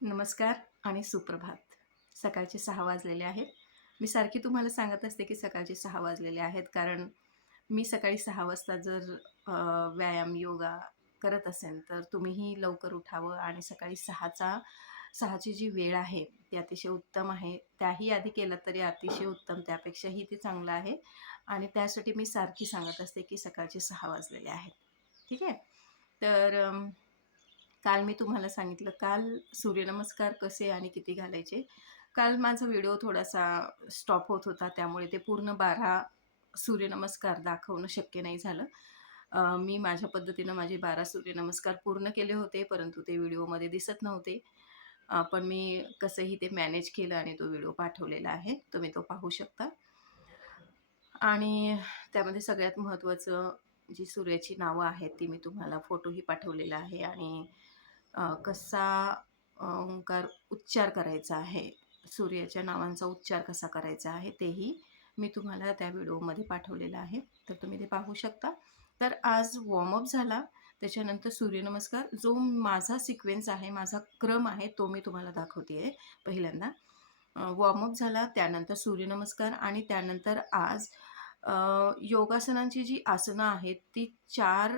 नमस्कार आणि सुप्रभात. सकाळचे 6 वाजलेले आहेत. मी सारखी तुम्हाला सांगत असते, की सकाळचे 6 वाजलेले आहेत, कारण मी सकाळी 6 वाजता जर अ, व्यायाम, योगा करत असेन, तर तुम्हीही लवकर उठावं आणि सकाळी 6ची जी वेळ आहे, ती अतिशय उत्तम आहे. त्याही आधी केलं तरी अतिशय उत्तम, त्यापेक्षाही ते चांगलं आहे आणि त्यासाठी मी सारखी सांगत असते, की सकाळचे 6 वाजलेले आहेत. ठीक आहे? तर काल मी तुम्हाला सांगितलं, काल सूर्यनमस्कार कसे आणि किती घालायचे. काल माझा व्हिडिओ थोडासा स्टॉप होत होता, त्यामुळे ते पूर्ण 12 सूर्यनमस्कार दाखवणं शक्य नाही झालं. मी माझ्या पद्धतीनं माझे 12 सूर्यनमस्कार पूर्ण केले होते, परंतु ते व्हिडिओमध्ये दिसत नव्हते. पण मी कसंही ते मॅनेज केलं आणि तो व्हिडिओ पाठवलेला आहे. तुम्ही तो पाहू शकता. आणि त्यामध्ये सगळ्यात महत्त्वाचं जी सूर्याची नावं आहेत, ती मी तुम्हाला फोटोही पाठवलेला आहे आणि कसा ओंकार उच्चार करायचा आहे, सूर्याच्या नावांचा उच्चार कसा करायचा आहे, तेही मी तुम्हाला त्या व्हिडिओमध्ये पाठवलेलं आहे. तर तुम्ही ते पाहू शकता. तर आज वॉर्मअप झाला, त्याच्यानंतर सूर्यनमस्कार जो माझा सिक्वेन्स आहे, माझा क्रम आहे, तो मी तुम्हाला दाखवते आहे पहिल्यांदा. वॉर्मअप झाला, त्यानंतर सूर्यनमस्कार आणि त्यानंतर आज अ, योगासनांची जी आसनं आहेत, ती 4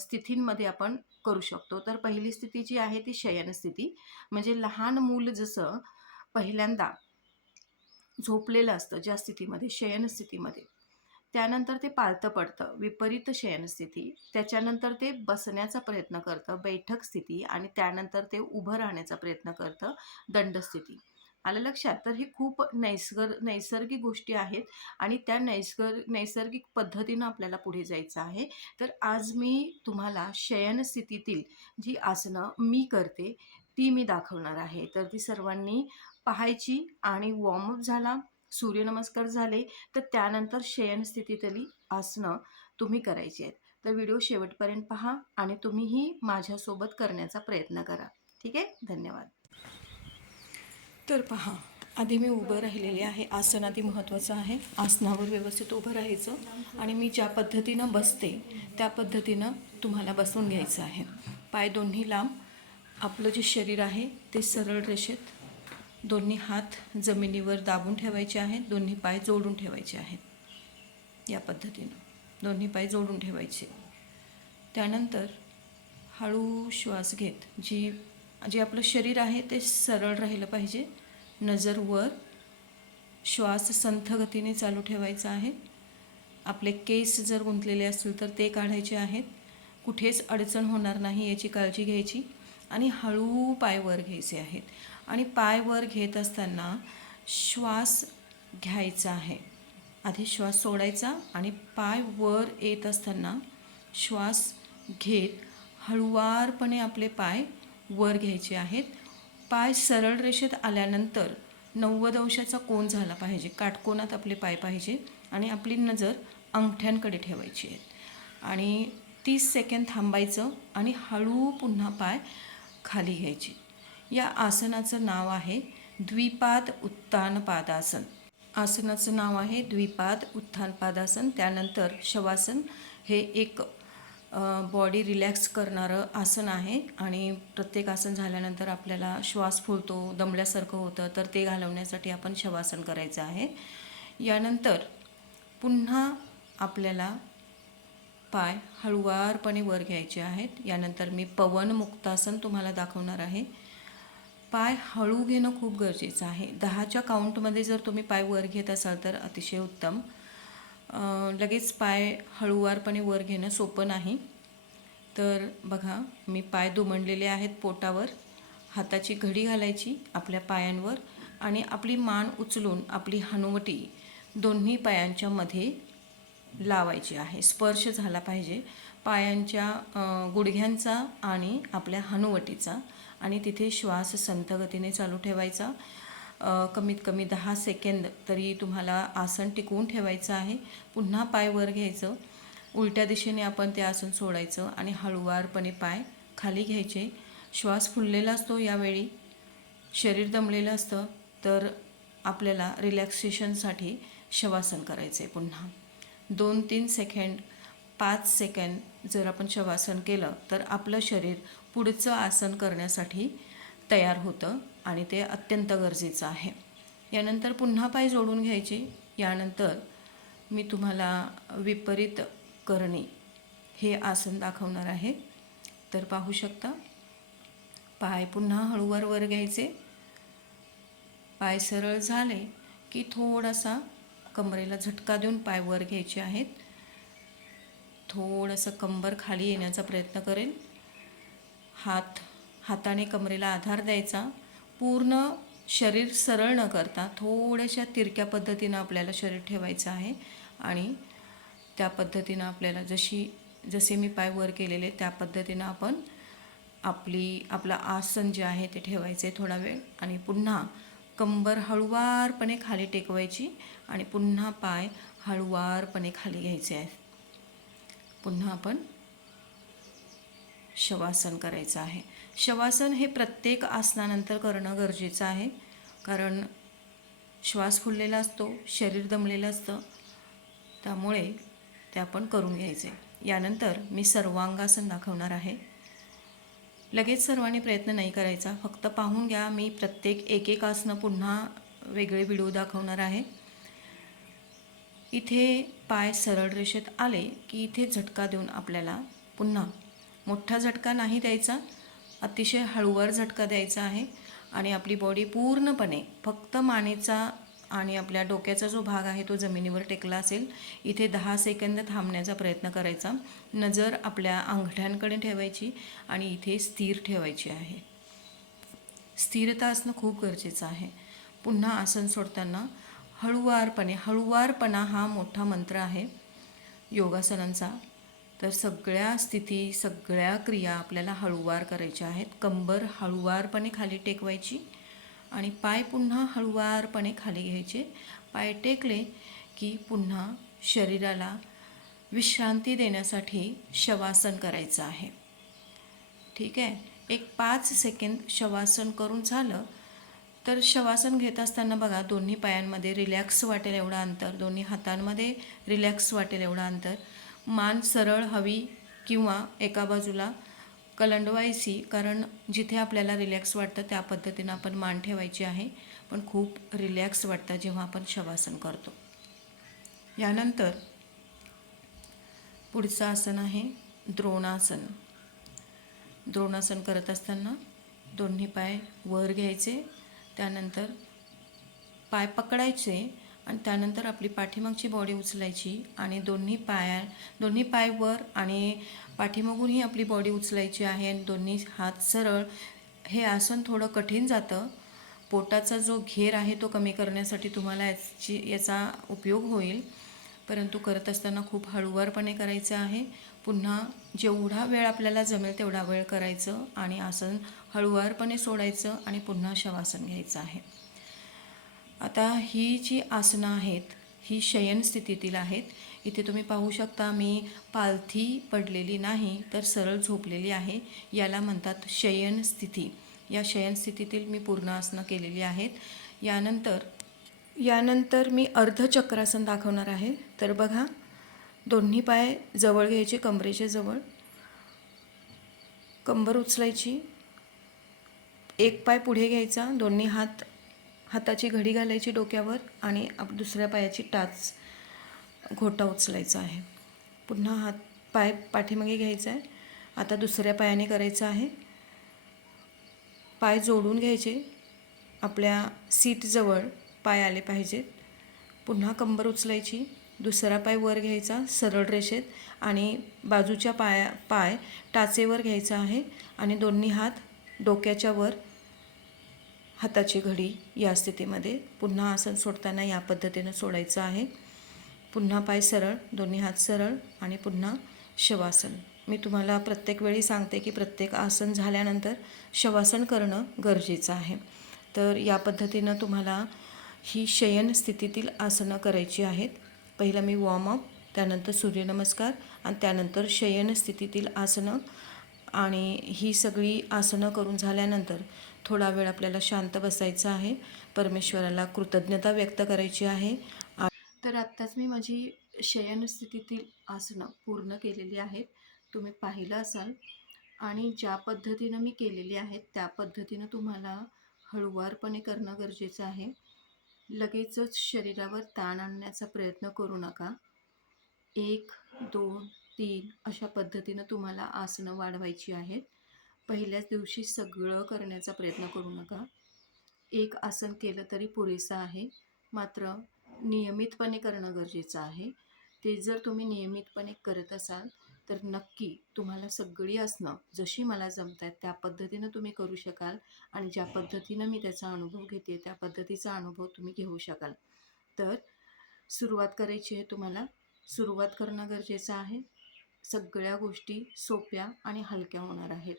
स्थितींमध्ये आपण करू शकतो. तर पहिली स्थिती जी आहे ती शयन स्थिती. म्हणजे लहान मूल जसं पहिल्यांदा झोपलेलं असतं ज्या स्थितीमध्ये, शयन स्थितीमध्ये. त्यानंतर ते पालतं पडतं, विपरीत शयन स्थिती. त्याच्यानंतर ते बसण्याचा प्रयत्न करतं, बैठक स्थिती आणि त्यानंतर ते उभं राहण्याचा प्रयत्न करतं, दंड स्थिती. आलं लक्षात? तर ही खूप नैसर्गिक गोष्टी आहेत आणि त्या नैसर्गिक पद्धतीनं आपल्याला पुढे जायचं आहे. तर आज मी तुम्हाला शयन स्थितीतील जी आसनं मी करते, ती मी दाखवणार आहे. तर ती सर्वांनी पाहायची आणि वॉर्मअप झाला, सूर्यनमस्कार झाले, तर त्यानंतर शयन स्थितीतली आसनं तुम्ही करायची आहेत. तर व्हिडिओ शेवटपर्यंत पहा आणि तुम्हीही माझ्यासोबत करण्याचा प्रयत्न करा. ठीक आहे? धन्यवाद. तर पहा, आधी मी उभं राहिलेले आहे. आसन आधी महत्त्वाचं आहे. आसनावर व्यवस्थित उभं राहायचं आणि मी ज्या पद्धतीनं बसते, त्या पद्धतीनं तुम्हाला बसून घ्यायचं आहे. पाय दोन्ही लांब, आपलं जे शरीर आहे ते सरळ रेषेत, दोन्ही हात जमिनीवर दाबून ठेवायचे आहेत, दोन्ही पाय जोडून ठेवायचे आहेत. या पद्धतीनं दोन्ही पाय जोडून ठेवायचे. त्यानंतर हळू श्वास घेत जे आपलं शरीर आहे ते सरळ राहिलं पाहिजे. नजर वर, श्वास संथ गतीने चालू ठेवायचा आहे. आपले केस जर गुंतलेले असतील तर ते काढायचे आहेत. कुठेच अडचण होणार नाही याची काळजी घ्यायची आणि हळू पाय वर घ्यायचे आहेत. आणि पाय वर घेत असताना श्वास घ्यायचा आहे. आधी श्वास सोडायचा आणि पाय वर येत असताना श्वास घेत हळुवारपणे आपले पाय वर घ्यायचे आहेत. पाय सरळ रेषेत आल्यानंतर 90 अंशाचा कोन झाला पाहिजे. काटकोनात आपले पाय पाहिजे आणि आपली नजर अंगठ्यांकडे ठेवायची आहे. आणि 30 सेकंद थांबायचं आणि हळू पुन्हा पाय खाली घ्यायचे. या आसनाचं नाव आहे द्विपाद उत्तान पादासन. आसनाचं नाव आहे द्विपाद उत्थान पादासन. त्यानंतर शवासन हे एक बॉडी रिलॅक्स करणारं आसन आहे आणि प्रत्येक आसन झाल्यानंतर आपल्याला श्वास फुलतो, दमल्यासारखं होतं, तर ते घालवण्यासाठी आपण शवासन करायचं आहे. यानंतर पुन्हा आपल्याला पाय हळुवारपणे वर घ्यायचे आहेत. यानंतर मी पवन मुक्तासन तुम्हाला दाखवणार आहे. पाय हळू घेणं खूप गरजेचं आहे. 10च्या काउंटमध्ये जर तुम्ही पाय वर घेत असाल तर अतिशय उत्तम. लगेच पाय हळुवारपणे वर घेणं सोपं नाही. तर बघा, मी पाय दुमडलेले आहेत पोटावर. हाताची घडी घालायची आपल्या पायांवर आणि आपली मान उचलून आपली हनुवटी दोन्ही पायांच्या मध्ये लावायची आहे. स्पर्श झाला पाहिजे पायांच्या गुडघ्यांचा आणि आपल्या हनुवटीचा आणि तिथे श्वास संथ गतीने चालू ठेवायचा. कमीत कमी 10 सेकंद तरी तुम्हाला आसन टिकवून ठेवायचं आहे. पुन्हा पाय वर घ्यायचं, उलट्या दिशेने आपण ते आसन सोडायचं आणि हळुवारपणे पाय खाली घ्यायचे. श्वास फुललेला असतो, यावेळी शरीर दमलेलं असतं, तर आपल्याला रिलॅक्सेशनसाठी शवासन करायचं आहे. पुन्हा 2-3 सेकंड, 5 सेकंद जर आपण शवासन केलं तर आपलं शरीर पुढचं आसन करण्यासाठी तयार होतं आणि ते अत्यंत गरजेचं आहे. यानंतर पुन्हा पाय जोडून घ्यायचे. यानंतर मी तुम्हाला विपरीत करणी हे आसन दाखवणार आहे. तर पाहू शकता, पाय पुन्हा हळूवार वर घ्यायचे. पाय सरळ झाले की थोडासा कमरेला झटका देऊन पाय वर घ्यायचे आहेत. थोडंसं कंबर खाली येण्याचा प्रयत्न करेल. हाताने कमरेला आधार द्यायचा. पूर्ण शरीर सरळ न करता थोड्याशा तिरक्या पद्धतीनं आपल्याला शरीर ठेवायचं आहे आणि त्या पद्धतीनं आपल्याला जसे मी पाय वर केलेले त्या पद्धतीनं आपण आपलं आसन जे आहे ते ठेवायचे थोडा वेळ आणि पुन्हा कंबर हळुवारपणे खाली टेकवायची आणि पुन्हा पाय हळुवारपणे खाली घ्यायचे आहेत. पुन्हा आपण शवासन करायचं आहे. शवासन हे प्रत्येक आसनानंतर करणं गरजेचं आहे, कारण श्वास फुललेला असतो, शरीर दमलेलं असतं, त्यामुळे ते आपण करून घ्यायचे. यानंतर मी सर्वांगासन दाखवणार आहे. लगेच सर्वांनी प्रयत्न नाही करायचा, फक्त पाहून घ्या. मी प्रत्येक एक आसनं पुन्हा वेगळे व्हिडिओ दाखवणार आहे. इथे पाय सरळ रेषेत आले की इथे झटका देऊन आपल्याला पुन्हा मोठा झटका नाही द्यायचा, अतिशय हळूवार झटका द्यायचा आहे आणि आपली बॉडी पूर्णपणे फक्त मानेचा आणि आपल्या डोक्याचा जो भाग आहे तो जमिनीवर टेकला असेल. इथे 10 सेकंद थांबण्याचा प्रयत्न करायचा. नजर आपल्या अंगठ्यांकडे ठेवायची आणि इथे स्थिर ठेवायची आहे. स्थिरता असणं खूप गरजेचं आहे. पुन्हा आसन सोडताना हळुवारपणा हा मोठा मंत्र आहे योगासनांचा. तर सगळ्या स्थिती, सगळ्या क्रिया आपल्याला हळुवार करायच्या आहेत. कंबर हळुवारपणे खाली टेकवायची आणि पाय पुन्हा हळुवारपणे खाली घ्यायचे. पाय टेकले की पुन्हा शरीराला विश्रांती देण्यासाठी शवासन करायचं आहे. ठीक आहे. एक 5 सेकंद शवासन करून झालं तर शवासन घेत असताना बघा, दोन्ही पायांमध्ये रिलॅक्स वाटेल एवढं अंतर, दोन्ही हातांमध्ये रिलॅक्स वाटेल एवढं अंतर. मान सरळ हवी किंवा एका बाजूला कलंडवायची, कारण जिथे आपल्याला रिलॅक्स वाटतं त्या पद्धतीनं आपण मान ठेवायची आहे. पण खूप रिलॅक्स वाटतं जेव्हा आपण शवासन करतो. यानंतर पुढचं आसन आहे द्रोणासन. द्रोणासन करत असताना दोन्ही पाय वर घ्यायचे, त्यानंतर पाय पकडायचे आणि त्यानंतर आपली पाठीमागची बॉडी उचलायची आणि दोन्ही पाय वर आणि पाठीमागूनही आपली बॉडी उचलायची आहे आणि दोन्ही हात सरळ. हे आसन थोडं कठीण जातं. पोटाचा जो घेर आहे तो कमी करण्यासाठी तुम्हाला याचा उपयोग होईल, परंतु करत असताना खूप हळुवारपणे करायचं आहे. पुन्हा जेवढा वेळ आपल्याला जमेल तेवढा वेळ करायचं आणि आसन हळुवारपणे सोडायचं आणि पुन्हा शवासन घ्यायचं आहे. आता ही जी आसनं आहेत ही शयन स्थितीतील आहेत. इथे तुम्ही पाहू शकता, मी पालथी पडलेली नाही तर सरळ झोपलेली आहे. याला म्हणतात शयन स्थिती. या शयन स्थितीतील मी पूर्ण आसनं केलेली आहेत. यानंतर मी अर्धचक्रासन दाखवणार आहे. तर बघा, दोन्ही पाय जवळ घ्यायचे, कमरेच्या जवळ, कंबर उचलायची, एक पाय पुढे घ्यायचा, दोन्ही हाताची घडी घालायची डोक्यावर आणि दुसऱ्या पायाची टाच घोटा उचलायचा आहे. पुन्हा पाय पाठीमागे घ्यायचा आहे. आता दुसऱ्या पायाने करायचं आहे. पाय जोडून घ्यायचे, आपल्या सीटजवळ पाय आले पाहिजेत. पुन्हा कंबर उचलायची, दुसरा पाय वर घ्यायचा सरळ रेषेत आणि बाजूच्या पाय टाचेवर घ्यायचा आहे आणि दोन्ही हात डोक्याच्या वर, हाताची घडी या स्थितीमध्ये. पुन्हा आसन सोडताना या पद्धतीनं सोडायचं आहे. पुन्हा पाय सरळ, दोन्ही हात सरळ आणि पुन्हा शवासन. मी तुम्हाला प्रत्येक वेळी सांगते की प्रत्येक आसन झाल्यानंतर शवासन करणं गरजेचं आहे. तर या पद्धतीनं तुम्हाला ही शयन स्थितीतील आसनं करायची आहेत. पहिलं मी वॉर्मअप, त्यानंतर सूर्यनमस्कार आणि त्यानंतर शयन स्थितीतील आसनं. आणि ही सगळी आसनं करून झाल्यानंतर थोडा वेळ आपल्याला शांत बसायचं आहे, परमेश्वराला कृतज्ञता व्यक्त करायची आहे. तर आत्ताच मी माझी शयन स्थितीतील आसनं पूर्ण केलेली आहेत. तुम्ही पाहिलं असाल. आणि ज्या पद्धतीनं मी केलेली आहेत त्या पद्धतीनं तुम्हाला हळूवारपणे करणं गरजेचं आहे. लगेचच शरीरावर ताण आणण्याचा प्रयत्न करू नका. 1, 2, 3 अशा पद्धतीनं तुम्हाला आसनं वाढवायची आहेत. पहिल्याच दिवशी सगळं करण्याचा प्रयत्न करू नका. एक आसन केलं तरी पुरेसं आहे. मात्र नियमितपणे करणं गरजेचं आहे. ते जर तुम्ही नियमितपणे करत असाल, तर नक्की तुम्हाला सगळी आसनं जशी मला जमतायत त्या पद्धतीनं तुम्ही करू शकाल आणि ज्या पद्धतीनं मी त्याचा अनुभव घेते, त्या पद्धतीचा अनुभव तुम्ही घेऊ शकाल. तर सुरुवात करायची आहे तुम्हाला. सुरुवात करणं गरजेचं आहे. सगळ्या गोष्टी सोप्या आणि हलक्या होणार आहेत.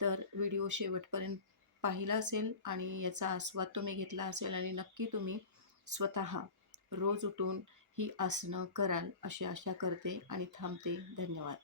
तर व्हिडिओ शेवटपर्यंत पाहिला असेल आणि याचा आस्वाद तुम्ही घेतला असेल आणि नक्की तुम्ही स्वतः रोज उठून ही आसनं कराल अशी आशा करते आणि थांबते. धन्यवाद.